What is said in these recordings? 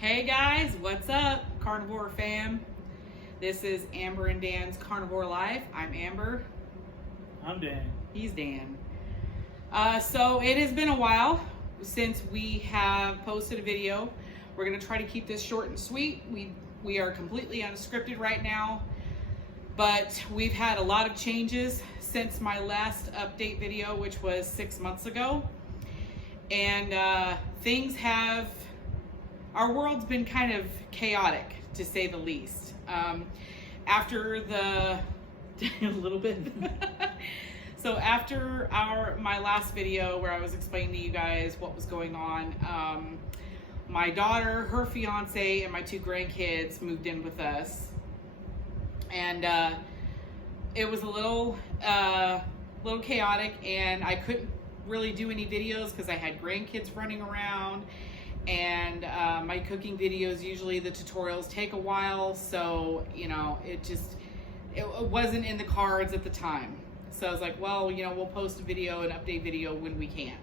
Hey guys, what's up, Carnivore fam? This is Amber and Dan's Carnivore Life. I'm Amber. I'm Dan. He's Dan. So it has been a while since we have posted a video. We're gonna try to keep this short and sweet. We are completely unscripted right now, but we've had a lot of changes since my last update video, which was 6 months ago. And our world's been kind of chaotic, to say the least. After a little bit. So after my last video where I was explaining to you guys what was going on, my daughter, her fiance, and my 2 grandkids moved in with us. And it was a little chaotic, and I couldn't really do any videos because I had grandkids running around, and my cooking videos, usually the tutorials take a while, so it wasn't in the cards at the time. So I was like, well, we'll post a video, an update video when we can.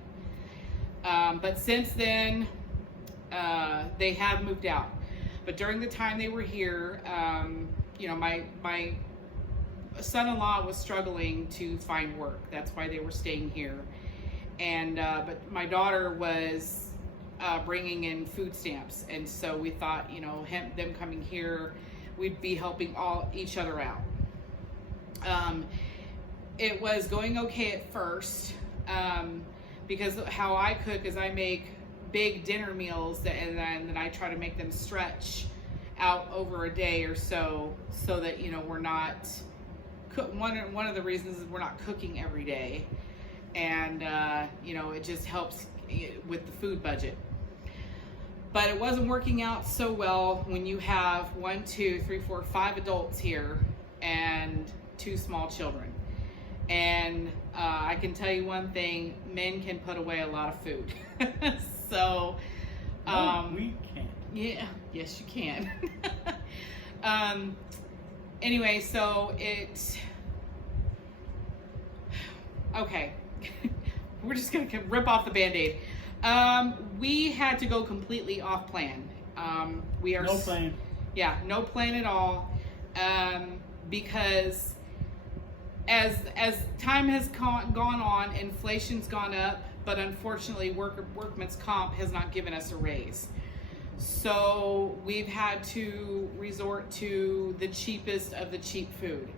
But since then, they have moved out. But during the time they were here, my son-in-law was struggling to find work. That's why they were staying here. And but my daughter was bringing in food stamps, and so we thought, them coming here, we'd be helping each other out. It was going okay at first, because how I cook is I make big dinner meals and then I try to make them stretch out over a day or so that we're not one of the reasons is we're not cooking every day, and it just helps with the food budget. But it wasn't working out so well when you have 5 adults here and 2 small children. And I can tell you one thing: men can put away a lot of food. So No, we can't. yeah, yes you can. Anyway, so okay. We're just gonna rip off the Band-Aid. We had to go completely off plan. No plan. Yeah, no plan at all. Because as time has gone on, inflation's gone up, but unfortunately workman's comp has not given us a raise. So we've had to resort to the cheapest of the cheap food.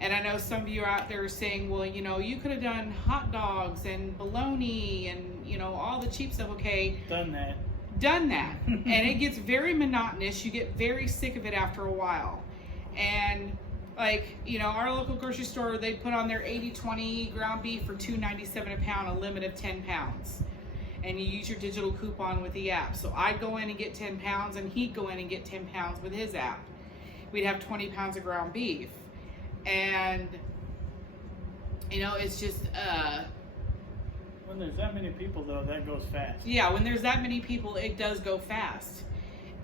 And I know some of you are out there saying, well, you could have done hot dogs and bologna and, all the cheap stuff. Okay. Done that. And it gets very monotonous. You get very sick of it after a while. And our local grocery store, they put on their 80/20 ground beef for $2.97 a pound, a limit of 10 pounds. And you use your digital coupon with the app. So I'd go in and get 10 pounds, and he'd go in and get 10 pounds with his app. We'd have 20 pounds of ground beef. And it's just when there's that many people, though, that goes fast. Yeah, when there's that many people, it does go fast.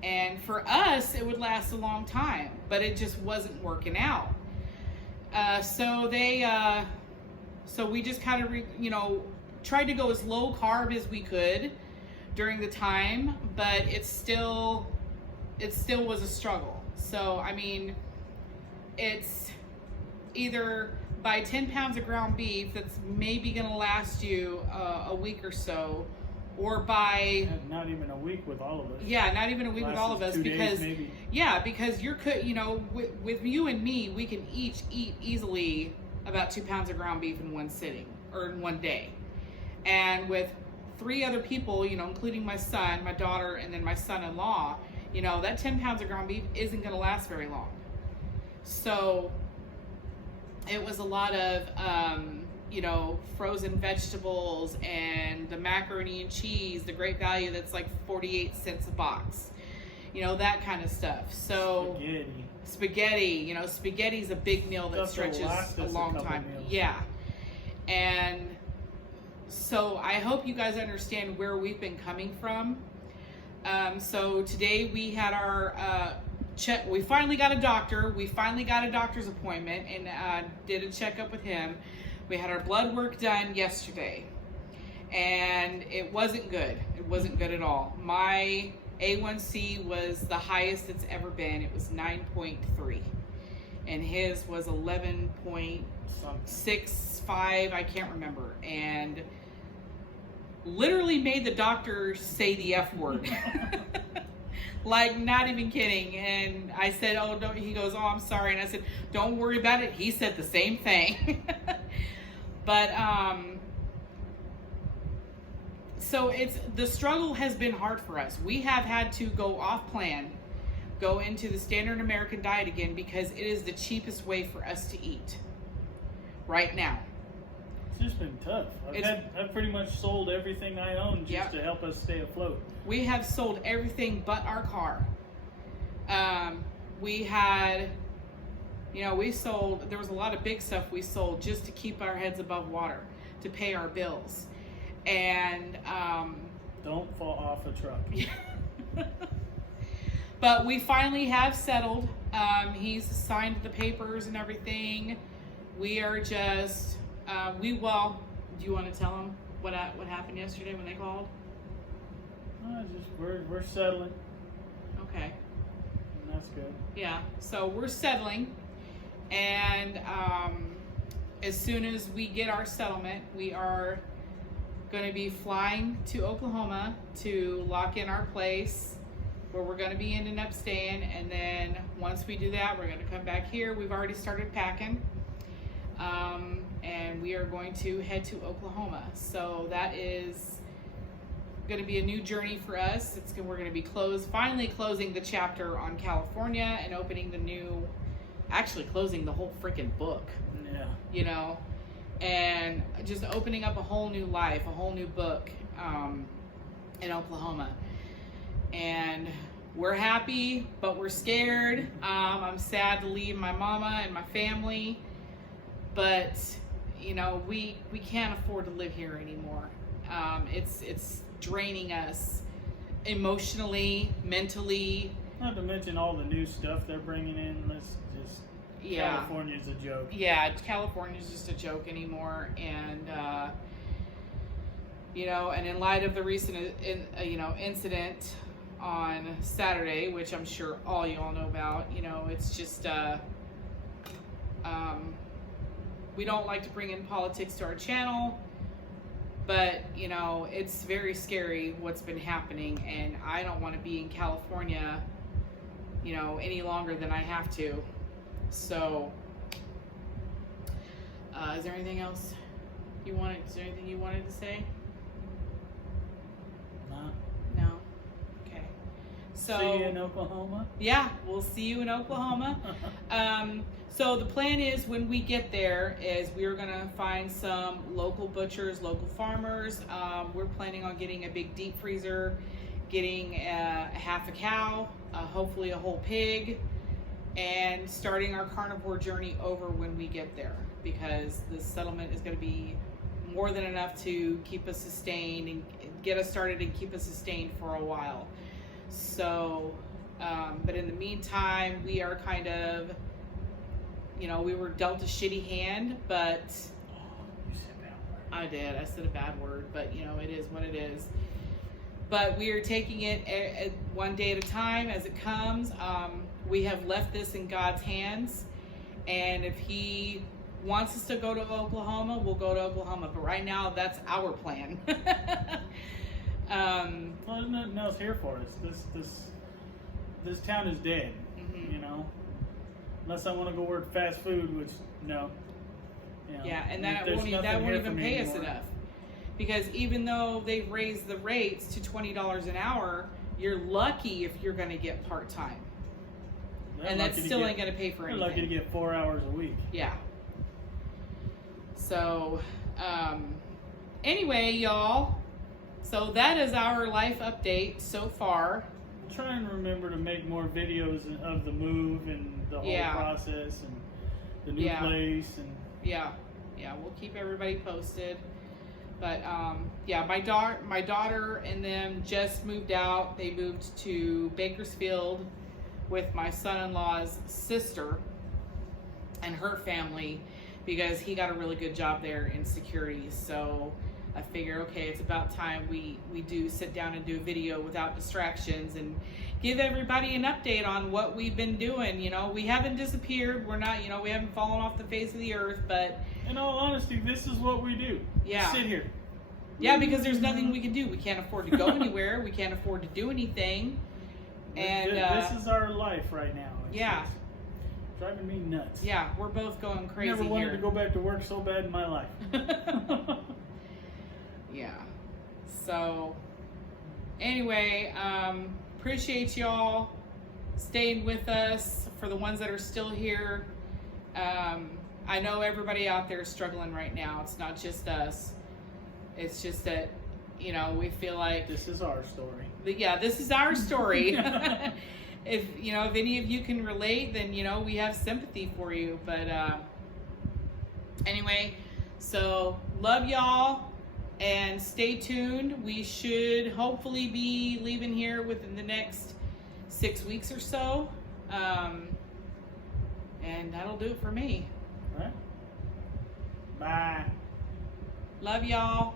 And for us, it would last a long time, but it just wasn't working out. So we just kind of tried to go as low carb as we could during the time, but it still was a struggle. So it's either buy 10 pounds of ground beef that's maybe going to last you a week or so, or buy not even a week with all of us. Yeah, not even a week with all of us, 2 because days, maybe. Yeah, because with you and me, we can each eat easily about 2 pounds of ground beef in one sitting or in one day. And with 3 other people, including my son, my daughter, and then my son-in-law, that 10 pounds of ground beef isn't going to last very long. So it was a lot of, frozen vegetables and the macaroni and cheese, the Great Value that's like 48 cents a box, that kind of stuff. So spaghetti, spaghetti's a big meal that stretches a long time. Yeah. And so I hope you guys understand where we've been coming from. So today we had our check. We finally got a doctor. We finally got a doctor's appointment and did a checkup with him. We had our blood work done yesterday, and it wasn't good. It wasn't good at all. My A1C was the highest it's ever been. It was 9.3. And his was 11.65, I can't remember. And literally made the doctor say the F word. Like, not even kidding. And I said, oh, don't, he goes, oh, I'm sorry. And I said, don't worry about it. He said the same thing. But, so the struggle has been hard for us. We have had to go off plan, go into the standard American diet again, because it is the cheapest way for us to eat right now. It's just been tough. I've pretty much sold everything I own just to help us stay afloat. We have sold everything but our car. We had, we sold, there was a lot of big stuff we sold just to keep our heads above water, to pay our bills. And don't fall off a truck. But we finally have settled. He's signed the papers and everything. We are just do you want to tell them what happened yesterday when they called? We're settling. Okay. And that's good. Yeah. So we're settling, and as soon as we get our settlement, we are going to be flying to Oklahoma to lock in our place where we're going to be ending up staying. And then once we do that, we're going to come back here. We've already started packing, and we are going to head to Oklahoma. So that is going to be a new journey for us. We're going to be finally closing the chapter on California and opening actually closing the whole freaking book. Yeah. And just opening up a whole new life, a whole new book in Oklahoma. And we're happy, but we're scared. I'm sad to leave my mama and my family, but we can't afford to live here anymore. It's draining us emotionally, mentally. Not to mention all the new stuff they're bringing in. California's a joke. Yeah, California's just a joke anymore. And and in light of the recent incident on Saturday, which I'm sure all y'all know about, it's just we don't like to bring in politics to our channel, but it's very scary what's been happening, and I don't want to be in California any longer than I have to. So is there anything else is there anything you wanted to say? No. Okay. So see you in Oklahoma? Yeah, we'll see you in Oklahoma. So the plan is, when we get there, is we're gonna find some local butchers, local farmers. We're planning on getting a big deep freezer, getting a half a cow, hopefully a whole pig, and starting our carnivore journey over when we get there, because the settlement is going to be more than enough to keep us sustained and get us started and keep us sustained for a while. So, but in the meantime, we are kind of, we were dealt a shitty hand, but You said that word. I did. I said a bad word, but it is what it is. But we are taking it one day at a time as it comes. We have left this in God's hands, and if He wants us to go to Oklahoma, we'll go to Oklahoma. But right now, that's our plan. Well, there's nothing else here for us. This town is dead. Mm-hmm. Unless I want to go work fast food, which no. Yeah, and that there's won't nothing even here for me pay us anymore. enough. Because even though they've raised the rates to $20 an hour, you're lucky if you're going to get part-time. They're And that lucky to still get- ain't going to pay for They're anything. lucky to get 4 hours a week. Yeah. So, anyway, y'all. So that is our life update so far. I'm trying to remember to make more videos of the move and the whole Yeah. process and the new Yeah. place and Yeah, we'll keep everybody posted. But my daughter and them just moved out. They moved to Bakersfield with my son-in-law's sister and her family, because he got a really good job there in security. So I figure, okay, it's about time we do sit down and do a video without distractions and give everybody an update on what we've been doing. You know, we haven't disappeared. We're not, you know, we haven't fallen off the face of the earth, but in all honesty, this is what we do. Yeah. Sit here. Yeah, because there's nothing we can do. We can't afford to go anywhere. We can't afford to do anything. And this is our life right now. Yeah. It's driving me nuts. Yeah, we're both going crazy Never wanted here. to go back to work so bad in my life. Yeah. So, anyway, appreciate y'all staying with us. For the ones that are still here, I know everybody out there is struggling right now. It's not just us. It's just that, you know, we feel like this is our story. Yeah, this is our story. If you know, if any of you can relate, then you know we have sympathy for you. But anyway, so love y'all and stay tuned. We should hopefully be leaving here within the next 6 weeks or so, and that'll do it for me. All right. Bye. Love y'all.